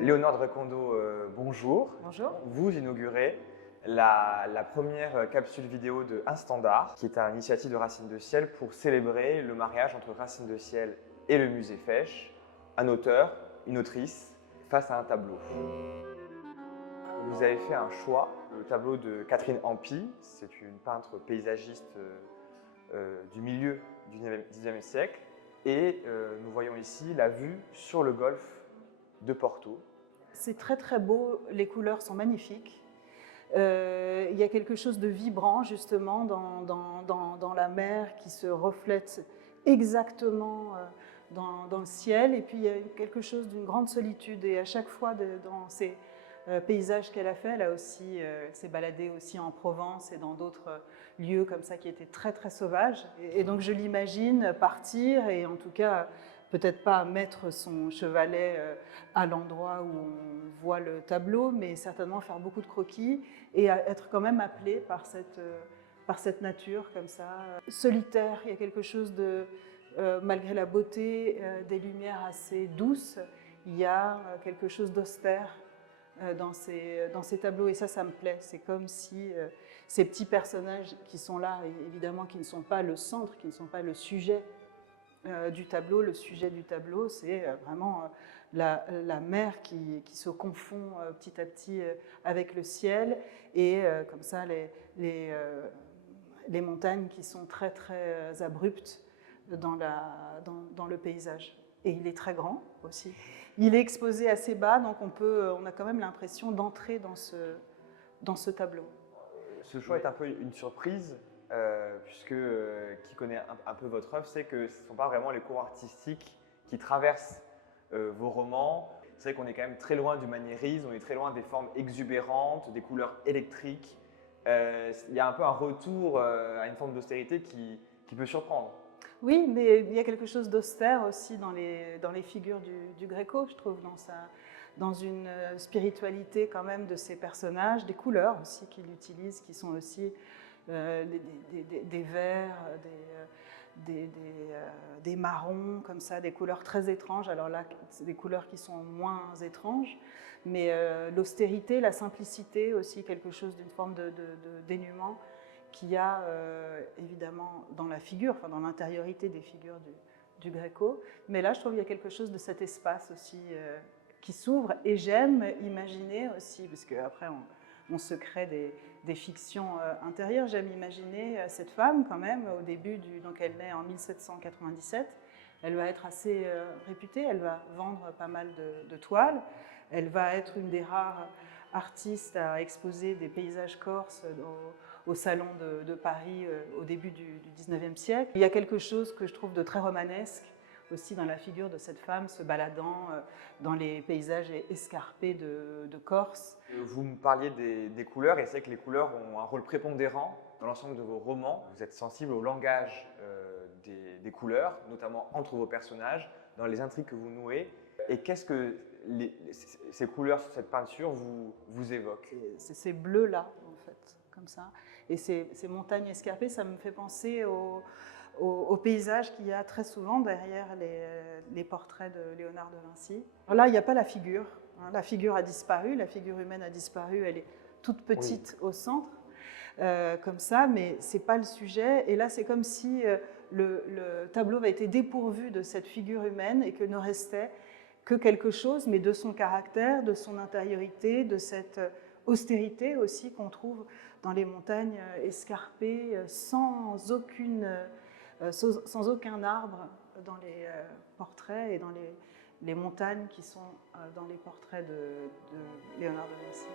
Léonore de Recondo, bonjour. Bonjour. Vous inaugurez la première capsule vidéo de Un Standard, qui est une initiative de Racines de Ciel pour célébrer le mariage entre Racines de Ciel et le musée Fesch, un auteur, une autrice, face à un tableau. Vous avez fait un choix, le tableau de Catherine Ampy, c'est une peintre paysagiste du milieu du XIXe siècle, et nous voyons ici la vue sur le golfe de Porto. C'est très très beau, les couleurs sont magnifiques. Il y a quelque chose de vibrant justement dans la mer qui se reflète exactement dans le ciel, et puis il y a quelque chose d'une grande solitude, et à chaque fois dans ces paysages qu'elle a fait, elle a aussi, elle s'est baladée aussi en Provence et dans d'autres lieux comme ça qui étaient très très sauvages, et donc je l'imagine partir, et en tout cas peut-être pas mettre son chevalet à l'endroit où on voit le tableau, mais certainement faire beaucoup de croquis et être quand même appelé par cette nature comme ça. Solitaire, il y a quelque chose de, malgré la beauté des lumières assez douces, il y a quelque chose d'austère dans ces tableaux, et ça me plaît. C'est comme si ces petits personnages qui sont là, évidemment qui ne sont pas le centre, qui ne sont pas le sujet du tableau. Le sujet du tableau, c'est vraiment la mer qui se confond petit à petit avec le ciel, et comme ça les montagnes qui sont très très abruptes dans le paysage. Et il est très grand aussi. Il est exposé assez bas, donc on a quand même l'impression d'entrer dans ce tableau. Ce choix est un peu une surprise, puisque qui connaît un peu votre œuvre sait que ce ne sont pas vraiment les courants artistiques qui traversent vos romans. C'est vrai qu'on est quand même très loin du maniérisme, on est très loin des formes exubérantes, des couleurs électriques. Il y a un peu un retour à une forme d'austérité qui peut surprendre. Oui, mais il y a quelque chose d'austère aussi dans les figures du Gréco, je trouve, dans une spiritualité quand même de ces personnages, des couleurs aussi qu'il utilise, qui sont aussi des verts, des marrons, comme ça, des couleurs très étranges. Alors là, c'est des couleurs qui sont moins étranges, mais l'austérité, la simplicité aussi, quelque chose d'une forme de dénuement qu'il y a évidemment dans la figure, enfin dans l'intériorité des figures du Gréco. Mais là, je trouve qu'il y a quelque chose de cet espace aussi qui s'ouvre, et j'aime imaginer aussi, parce qu'après on se crée des fictions intérieures, j'aime imaginer cette femme quand même au début, donc elle naît en 1797, elle va être assez réputée, elle va vendre pas mal de toiles, elle va être une des rares artistes à exposer des paysages corses au Salon de Paris au début du XIXe siècle. Il y a quelque chose que je trouve de très romanesque aussi dans la figure de cette femme se baladant dans les paysages escarpés de Corse. Vous me parliez des couleurs, et c'est que les couleurs ont un rôle prépondérant dans l'ensemble de vos romans. Vous êtes sensible au langage des couleurs, notamment entre vos personnages, dans les intrigues que vous nouez. Et qu'est-ce que ces couleurs sur cette peinture vous évoquent? C'est ces bleus-là, en fait, comme ça. Et ces montagnes escarpées, ça me fait penser au paysage qu'il y a très souvent derrière les portraits de Léonard de Vinci. Alors là, il n'y a pas la figure. Hein, la figure a disparu, la figure humaine a disparu, elle est toute petite au centre, comme ça, mais ce n'est pas le sujet. Et là, c'est comme si le tableau avait été dépourvu de cette figure humaine et que ne restait que quelque chose, mais de son caractère, de son intériorité, de cette austérité aussi qu'on trouve dans les montagnes escarpées, sans aucun arbre dans les portraits et dans les montagnes qui sont dans les portraits de Léonard de Vinci.